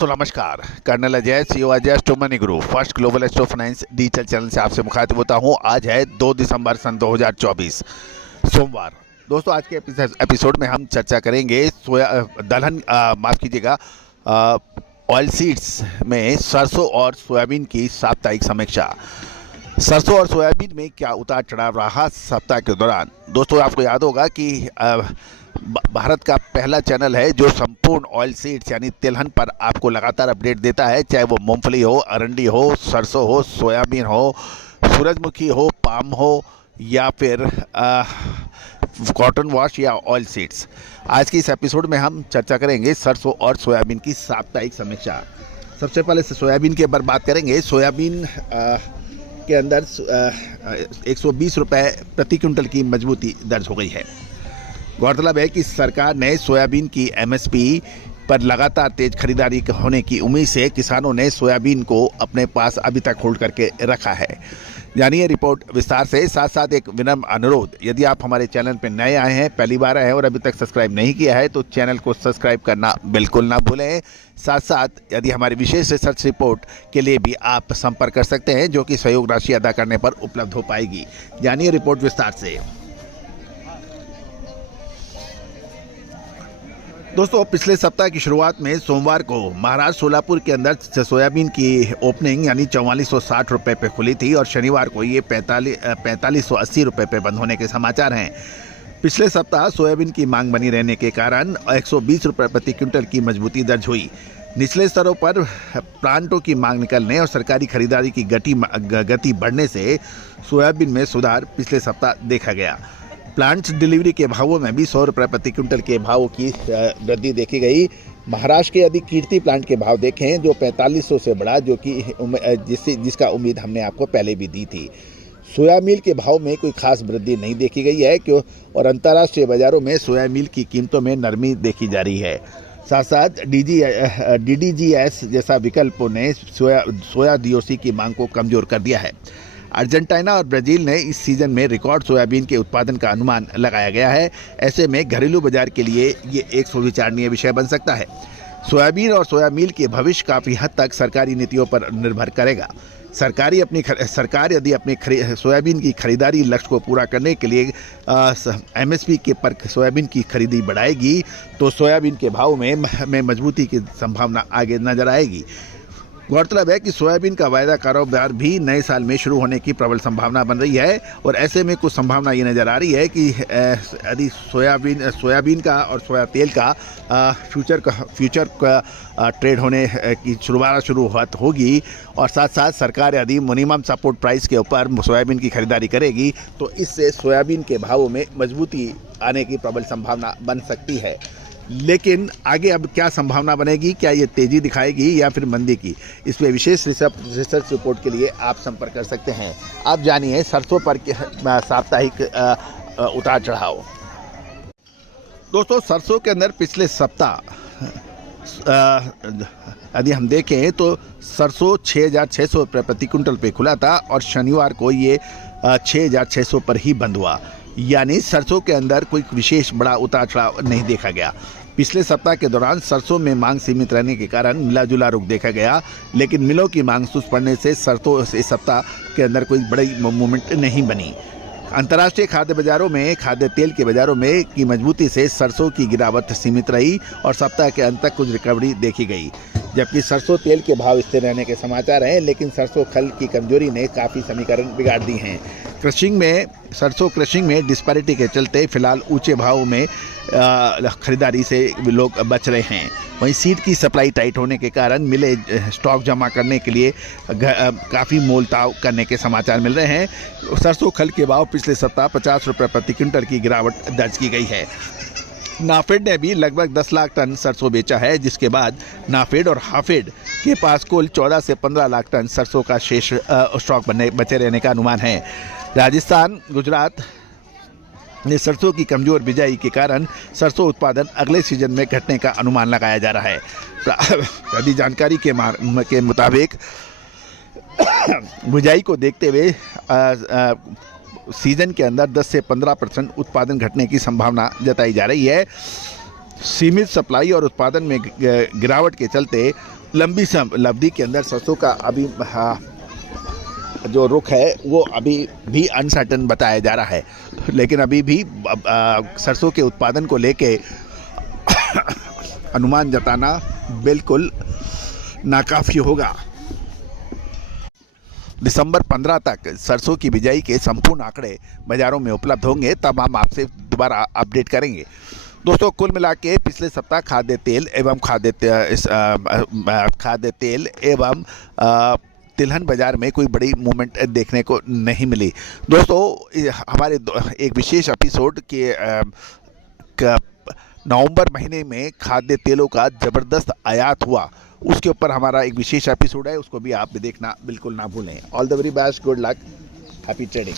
दोस्तों नमस्कार। Colonel Ajay CO Ajay स्टो money गुरु first global astro finance digital channel से आपसे मुखातिब होता हूं। आज है 2 दिसंबर सन 2024 सोमवार। दोस्तों आज के एपिसोड में हम चर्चा करेंगे माफ़ कीजिएगा ऑयल सीड्स में सरसों और सोयाबीन की साप्ताहिक समीक्षा। सरसों और सोयाबीन में क्या उतार चढ़ाव रहा सप्ताह के दौरान। दोस्तों आपको याद होगा कि भारत का पहला चैनल है जो संपूर्ण ऑयल सीड्स यानी तिलहन पर आपको लगातार अपडेट देता है, चाहे वो मूंगफली हो, अरंडी हो, सरसों हो, सोयाबीन हो, सूरजमुखी हो, पाम हो या फिर कॉटन वॉश या ऑयल सीड्स। आज की इस एपिसोड में हम चर्चा करेंगे सरसों और सोयाबीन की साप्ताहिक समीक्षा। सबसे पहले से सोयाबीन के बारे बात करेंगे। सोयाबीन के अंदर 120 रुपये प्रति क्विंटल की मजबूती दर्ज हो गई है। गौरतलब है कि सरकार ने सोयाबीन की एमएसपी पर लगातार तेज खरीदारी होने की उम्मीद से किसानों ने सोयाबीन को अपने पास अभी तक होल्ड करके रखा है। जानिए रिपोर्ट विस्तार से। साथ साथ एक विनम्र अनुरोध, यदि आप हमारे चैनल पर नए आए हैं, पहली बार आए हैं और अभी तक सब्सक्राइब नहीं किया है तो चैनल को सब्सक्राइब करना बिल्कुल ना भूलें। साथ साथ यदि हमारी विशेष रिसर्च रिपोर्ट के लिए भी आप संपर्क कर सकते हैं जो कि सहयोग राशि अदा करने पर उपलब्ध हो पाएगी। जानिए रिपोर्ट विस्तार से। दोस्तों पिछले सप्ताह की शुरुआत में सोमवार को महाराष्ट्र सोलापुर के अंदर सोयाबीन की ओपनिंग यानी 4460 रुपये पे खुली थी और शनिवार को ये 4580 रुपये पे बंद होने के समाचार हैं। पिछले सप्ताह सोयाबीन की मांग बनी रहने के कारण 120 रुपये प्रति क्विंटल की मजबूती दर्ज हुई। निचले स्तरों पर प्लांटों की मांग निकलने और सरकारी खरीदारी की गति बढ़ने से सोयाबीन में सुधार पिछले सप्ताह देखा गया। प्लांट्स डिलीवरी के भावों में भी 100 रुपये प्रति क्विंटल के भावों की वृद्धि देखी गई। महाराष्ट्र के यदि कीर्ति प्लांट के भाव देखें जो 4500 से बढ़ा, जो कि जिसका उम्मीद हमने आपको पहले भी दी थी। सोया मील के भाव में कोई खास वृद्धि नहीं देखी गई है और अंतर्राष्ट्रीय बाजारों में सोया मील की कीमतों में नरमी देखी जा रही है। साथ साथ DDGS जैसा विकल्पों ने सोया DOC की मांग को कमजोर कर दिया है। अर्जेंटीना और ब्राज़ील ने इस सीज़न में रिकॉर्ड सोयाबीन के उत्पादन का अनुमान लगाया गया है। ऐसे में घरेलू बाजार के लिए ये एक सुविचारणीय विषय बन सकता है। सोयाबीन और सोया मील के भविष्य काफ़ी हद तक सरकारी नीतियों पर निर्भर करेगा। सरकार यदि अपनी सोयाबीन की खरीदारी लक्ष्य को पूरा करने के लिए MSP के पर सोयाबीन की खरीदी बढ़ाएगी तो सोयाबीन के भाव में मजबूती की संभावना आगे नजर आएगी। गौरतलब है कि सोयाबीन का वायदा कारोबार भी नए साल में शुरू होने की प्रबल संभावना बन रही है और ऐसे में कुछ संभावना ये नज़र आ रही है कि यदि सोयाबीन का और सोया तेल का फ्यूचर का ट्रेड होने की शुरुआत होगी और साथ साथ सरकार यदि मिनिमम सपोर्ट प्राइस के ऊपर सोयाबीन की खरीदारी करेगी तो इससे सोयाबीन के भावों में मजबूती आने की प्रबल संभावना बन सकती है। लेकिन आगे अब क्या संभावना बनेगी, क्या ये तेज़ी दिखाएगी या फिर मंदी की, इस पर विशेष रिसर्च रिपोर्ट के लिए आप संपर्क कर सकते हैं। आप जानिए सरसों पर साप्ताहिक उतार चढ़ाव। दोस्तों सरसों के अंदर पिछले सप्ताह यदि हम देखें तो सरसों 6600 रुपये प्रति क्विंटल पे खुला था और शनिवार को ये 6600 पर ही बंद हुआ। यानी सरसों के अंदर कोई विशेष बड़ा उतार चढ़ाव नहीं देखा गया। पिछले सप्ताह के दौरान सरसों में मांग सीमित रहने के कारण मिला जुला रुख देखा गया, लेकिन मिलों की मांग सुस्त पड़ने से सरसों इस सप्ताह के अंदर कोई बड़ी मूवमेंट नहीं बनी। अंतर्राष्ट्रीय खाद्य बाजारों में खाद्य तेल के बाजारों में की मजबूती से सरसों की गिरावट सीमित रही और सप्ताह के अंत तक कुछ रिकवरी देखी गई, जबकि सरसों तेल के भाव स्थिर रहने के समाचार हैं। लेकिन सरसों खल की कमजोरी ने काफ़ी समीकरण बिगाड़ दी हैं। सरसों क्रशिंग में डिस्पैरिटी के चलते फिलहाल ऊंचे भाव में खरीदारी से लोग बच रहे हैं। वहीं सीड की सप्लाई टाइट होने के कारण मिले स्टॉक जमा करने के लिए काफ़ी मोलताव करने के समाचार मिल रहे हैं। सरसों खल के भाव पिछले सप्ताह 50 रुपये प्रति क्विंटल की गिरावट दर्ज की गई है। नाफेड ने भी लगभग 10 लाख टन सरसों बेचा है, जिसके बाद नाफेड और हाफेड के पास कुल 14 से 15 लाख टन सरसों का शेष स्टॉक बचे रहने का अनुमान है। राजस्थान गुजरात ने सरसों की कमजोर बिजाई के कारण सरसों उत्पादन अगले सीजन में घटने का अनुमान लगाया जा रहा है। यदि जानकारी के मुताबिक बिजाई को देखते हुए सीजन के अंदर 10 से 15% उत्पादन घटने की संभावना जताई जा रही है। सीमित सप्लाई और उत्पादन में गिरावट के चलते लंबी अवधि के अंदर सरसों का अभी जो रुख है वो अभी भी अनसर्टन बताया जा रहा है, लेकिन अभी भी सरसों के उत्पादन को लेके अनुमान जताना बिल्कुल नाकाफी होगा। दिसंबर 15 तक सरसों की बिजाई के संपूर्ण आंकड़े बाज़ारों में उपलब्ध होंगे, तब हम आपसे दोबारा अपडेट करेंगे। दोस्तों, कुल मिला के पिछले सप्ताह खाद्य तेल एवं तिलहन बाज़ार में कोई बड़ी मूवमेंट देखने को नहीं मिली। दोस्तों, हमारे एक विशेष एपिसोड के नवंबर महीने में खाद्य तेलों का ज़बरदस्त आयात हुआ, उसके ऊपर हमारा एक विशेष एपिसोड है, उसको भी आप देखना बिल्कुल ना भूलें। All the very best, good luck, happy trading.